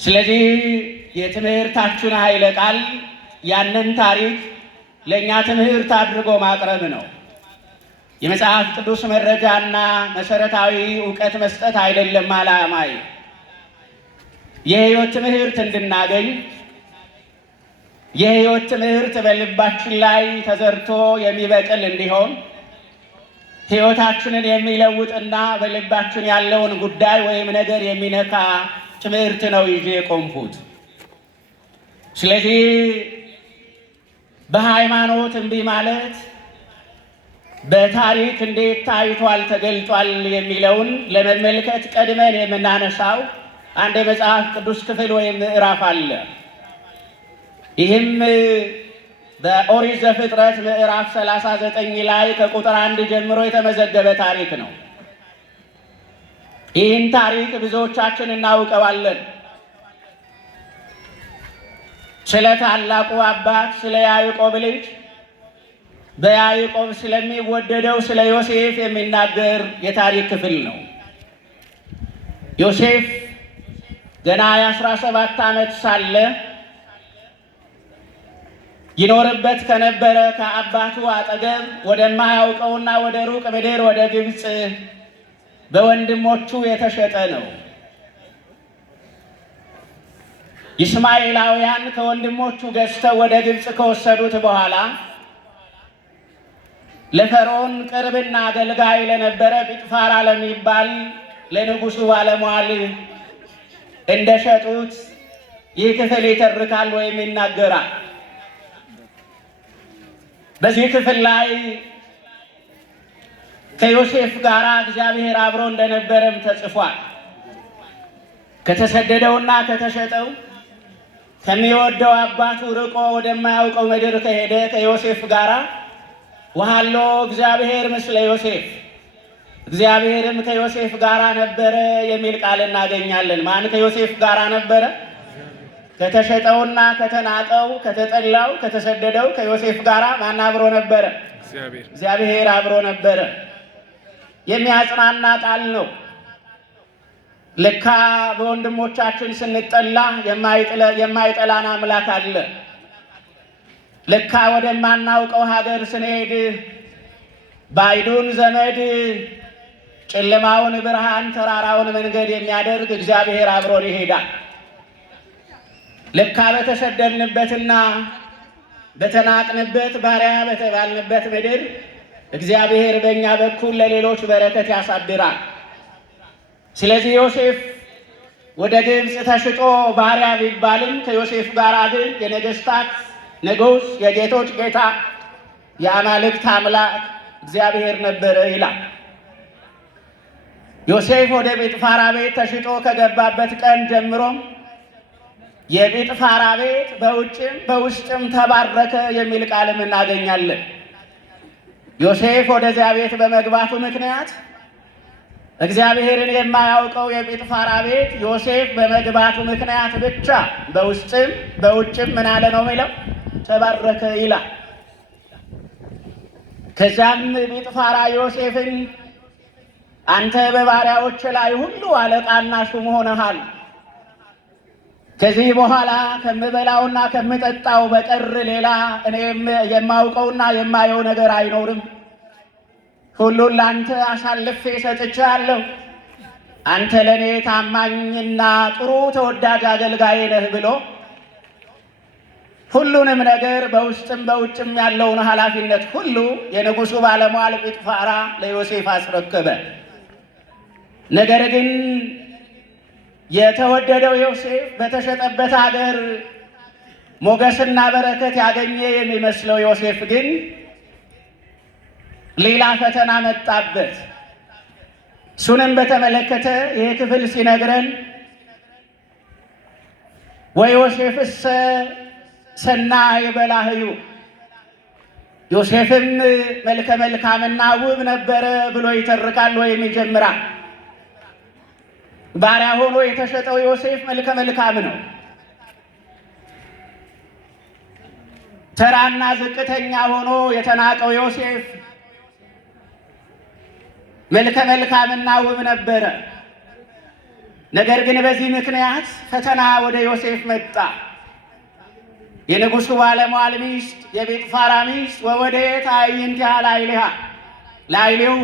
ስለዚህ የትምህርታችን ኃይለ ቃል ያንን ታሪክ ለእኛ ትምህርት አድርጎ ማቅረብ ነው። የመጽሐፍ ቅዱስ መረጃና መሰረታዊ እውቀት መስጠት አይደለም ዓላማዬ። የሕይወት ትምህርት እንድናገኝ የሕይወት ትምህርት በልባችን ላይ ተዘርቶ የሚበቅል እንዲሆን ሕይወታችንን የሚለውጥና በልባችን ያለውን ጉዳይ ወይም ነገር የሚነካ ትምህርት ነው ይዤ የቆምኩት። ስለዚህ በሃይማኖት እምቢ ማለት በታሪክ እንዴት ታይቷል ተገልጧል የሚለውን ለመመልከት ቀድመን የምናነሳው አንድ የመጽሐፍ ቅዱስ ክፍል ወይም ምዕራፍ አለ። ይህም በኦሪት ዘፍጥረት ምዕራፍ 39 ላይ ከቁጥር 1 ጀምሮ የተመዘገበ ታሪክ ነው። ይህን ታሪክ ብዙዎቻችን እናውቀዋለን። ስለ ታላቁ አባት ስለ ያዕቆብ ልጅ በያዕቆብ ስለሚወደደው ስለ ዮሴፍ የሚናገር የታሪክ ክፍል ነው። ዮሴፍ ገና የ17 ዓመት ሳለ ይኖርበት ከነበረ ከአባቱ አጠገብ ወደማያውቀውና ወደ ሩቅ ምድር ወደ ግብፅ በወንድሞቹ የተሸጠ ነው። እስማኤላውያን ከወንድሞቹ ገዝተው ወደ ግብፅ ከወሰዱት በኋላ ለፈርዖን ቅርብና አገልጋይ ለነበረ ጲጥፋራ ለሚባል ለንጉሱ ባለሟል እንደሸጡት ይህ ክፍል ይተርካል ወይም ይናገራል። በዚህ ክፍል ላይ ከዮሴፍ ጋር እግዚአብሔር አብሮ እንደነበረም ተጽፏል። ከተሰደደውና ከተሸጠው ከሚወደው አባቱ ርቆ ወደማያውቀው ምድር ከሄደ ከዮሴፍ ጋር ወሃሎ እግዚአብሔር ምስለ ዮሴፍ፣ እግዚአብሔርም ከዮሴፍ ጋር ነበረ የሚል ቃል እናገኛለን። ማን ከዮሴፍ ጋር ነበረ? ከተሸጠውና ከተናቀው ከተጠላው ከተሰደደው ከዮሴፍ ጋር ማን አብሮ ነበረ? እግዚአብሔር አብሮ ነበረ። የሚያጽናና ቃል ነው። ልካ በወንድሞቻችን ስንጠላ የማይጠላን አምላክ አለ። ልካ ወደማናውቀው ሀገር ስንሄድ ባይዱን ዘመድ ጨለማውን ብርሃን ተራራውን መንገድ የሚያደርግ እግዚአብሔር አብሮን ይሄዳል። ልካ በተሰደድንበትና በተናቅንበት ባሪያ በተባልንበት ምድር እግዚአብሔር በእኛ በኩል ለሌሎች በረከት ያሳድራል። ስለዚህ ዮሴፍ ወደ ግብፅ ተሽጦ ባሪያ ቢባልም ከዮሴፍ ጋር ግን የነገስታት ንጉሥ የጌቶች ጌታ የአማልክት አምላክ እግዚአብሔር ነበረ ይላል። ዮሴፍ ወደ ጲጥፋራ ቤት ተሽጦ ከገባበት ቀን ጀምሮ የጲጥፋራ ቤት በውጭም በውስጥም ተባረከ የሚል ቃልም እናገኛለን። ዮሴፍ ወደዚያ ቤት በመግባቱ ምክንያት እግዚአብሔርን የማያውቀው የጲጥፋራ ቤት ዮሴፍ በመግባቱ ምክንያት ብቻ በውስጥም በውጭም ምን አለ ነው የሚለው? ተባረከ ይላል። ከዚያም ጲጥፋራ ዮሴፍን አንተ በባሪያዎች ላይ ሁሉ አለቃና ሹም ሆነሃል፣ ከዚህ በኋላ ከምበላውና ከምጠጣው በቀር ሌላ እኔም የማውቀውና የማየው ነገር አይኖርም። ሁሉን ለአንተ አሳልፌ ሰጥቼአለሁ። አንተ ለእኔ ታማኝና ጥሩ ተወዳጅ አገልጋይ ነህ ብሎ ሁሉንም ነገር በውስጥም በውጭም ያለውን ኃላፊነት ሁሉ የንጉሱ ባለሟል ጲጥፋራ ለዮሴፍ አስረከበ። ነገር ግን የተወደደው ዮሴፍ በተሸጠበት ሀገር ሞገስና በረከት ያገኘ የሚመስለው ዮሴፍ ግን ሌላ ፈተና መጣበት። እሱንም በተመለከተ ይህ ክፍል ሲነግረን ወዮሴፍሰ ሰናይ በላህዩ፣ ዮሴፍም መልከ መልካምና ውብ ነበረ ብሎ ይተርካል ወይም ይጀምራል። ባሪያ ሆኖ የተሸጠው ዮሴፍ መልከ መልካም ነው። ተራና ዝቅተኛ ሆኖ የተናቀው ዮሴፍ መልከ መልካምና ውብ ነበረ። ነገር ግን በዚህ ምክንያት ፈተና ወደ ዮሴፍ መጣ። የንጉሡ ባለሟል ሚስት የጲጥፋራ ሚስት ወወዴት አዕይንቲሃ ላዕሌሁ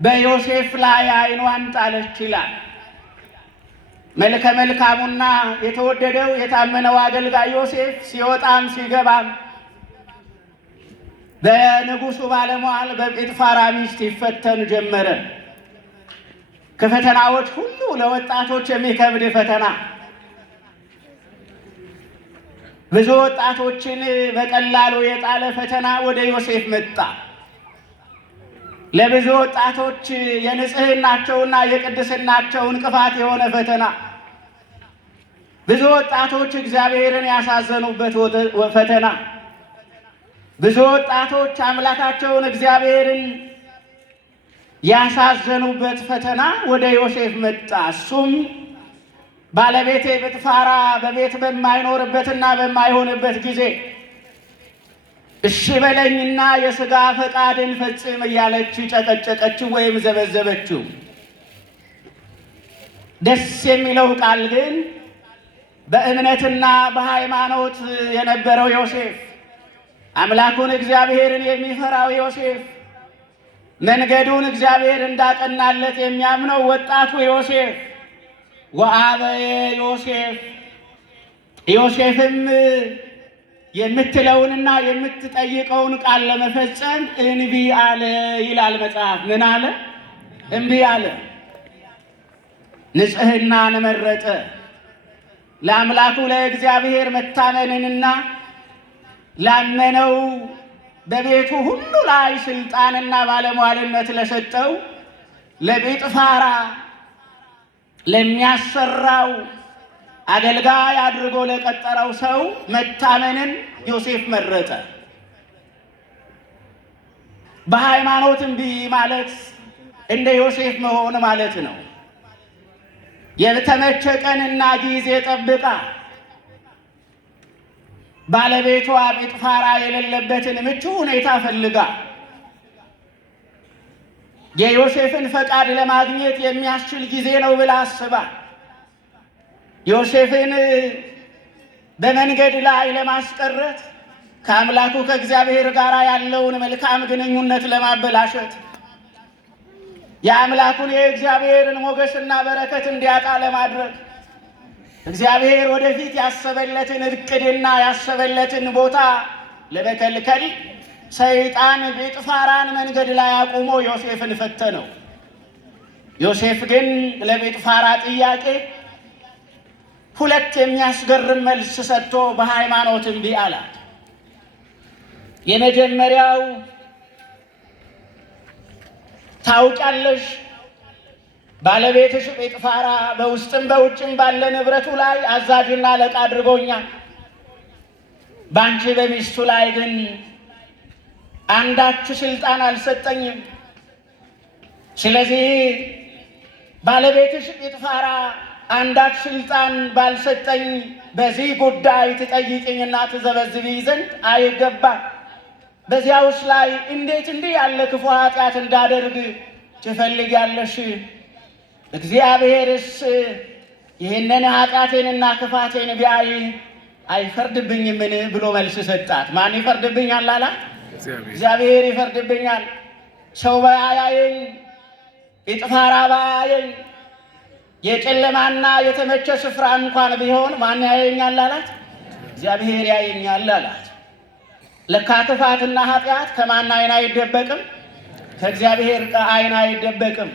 በዮሴፍ ላይ ዓይኗን ጣለች ይላል። መልከ መልካሙና የተወደደው የታመነው አገልጋይ ዮሴፍ ሲወጣም ሲገባም በንጉሡ ባለሟል በጲጥፋራ ሚስት ይፈተን ጀመረ። ከፈተናዎች ሁሉ ለወጣቶች የሚከብድ ፈተና፣ ብዙ ወጣቶችን በቀላሉ የጣለ ፈተና ወደ ዮሴፍ መጣ። ለብዙ ወጣቶች የንጽህናቸውና የቅድስናቸው እንቅፋት የሆነ ፈተና፣ ብዙ ወጣቶች እግዚአብሔርን ያሳዘኑበት ፈተና፣ ብዙ ወጣቶች አምላካቸውን እግዚአብሔርን ያሳዘኑበት ፈተና ወደ ዮሴፍ መጣ። እሱም ባለቤቴ ጲጥፋራ በቤት በማይኖርበትና በማይሆንበት ጊዜ እሺ በለኝና የሥጋ ፈቃድን ፈጽም እያለች ጨቀጨቀችው ወይም ዘበዘበችው። ደስ የሚለው ቃል ግን በእምነትና በሃይማኖት የነበረው ዮሴፍ፣ አምላኩን እግዚአብሔርን የሚፈራው ዮሴፍ፣ መንገዱን እግዚአብሔር እንዳቀናለት የሚያምነው ወጣቱ ዮሴፍ ወአበየ ዮሴፍም የምትለውንና የምትጠይቀውን ቃል ለመፈጸም እንቢ አለ ይላል መጽሐፍ። ምን አለ? እንቢ አለ። ንጽሕናን መረጠ። ለአምላኩ ለእግዚአብሔር መታመንንና ላመነው በቤቱ ሁሉ ላይ ስልጣንና ባለሟልነት ለሰጠው ለጲጥፋራ ለሚያሰራው አገልጋይ አድርጎ ለቀጠረው ሰው መታመንን ዮሴፍ መረጠ። በሃይማኖት እምቢ ማለት እንደ ዮሴፍ መሆን ማለት ነው። የተመቸ ቀንና ጊዜ ጠብቃ ባለቤቷ ጲጥፋራ የሌለበትን ምቹ ሁኔታ ፈልጋ የዮሴፍን ፈቃድ ለማግኘት የሚያስችል ጊዜ ነው ብላ አስባ ዮሴፍን በመንገድ ላይ ለማስቀረት ከአምላኩ ከእግዚአብሔር ጋር ያለውን መልካም ግንኙነት ለማበላሸት የአምላኩን የእግዚአብሔርን ሞገስና በረከት እንዲያጣ ለማድረግ እግዚአብሔር ወደፊት ያሰበለትን እቅድና ያሰበለትን ቦታ ለመከልከል ሰይጣን ጲጥፋራን መንገድ ላይ አቁሞ ዮሴፍን ፈተነው። ዮሴፍ ግን ለጲጥፋራ ጥያቄ ሁለት የሚያስገርም መልስ ሰጥቶ በሃይማኖት እምቢ አላት። የመጀመሪያው ታውቂያለሽ፣ ባለቤትሽ ጲጥፋራ በውስጥም በውጭም ባለ ንብረቱ ላይ አዛዥና አለቃ አድርጎኛል። በአንቺ በሚስቱ ላይ ግን አንዳች ስልጣን አልሰጠኝም። ስለዚህ ባለቤትሽ ጲጥፋራ አንዳች ስልጣን ባልሰጠኝ በዚህ ጉዳይ ትጠይቅኝና ትዘበዝብኝ ዘንድ አይገባም። በዚያውስ ላይ እንዴት እንዲህ ያለ ክፉ ኃጢአት እንዳደርግ ትፈልጊያለሽ? እግዚአብሔርስ ይህንን ኃጢአቴንና ክፋቴን ቢያይ አይፈርድብኝምን ብሎ መልስ ሰጣት። ማን ይፈርድብኛል አላት? እግዚአብሔር ይፈርድብኛል። ሰው ባያየኝ፣ ጲጥፋራ ባያየኝ፣ የጨለማና የተመቸ ስፍራ እንኳን ቢሆን ማን ያየኛል አላት? እግዚአብሔር ያየኛል አላት። ለካ ክፋትና ኃጢአት ከማን ዓይን አይደበቅም? ከእግዚአብሔር ዓይን አይደበቅም።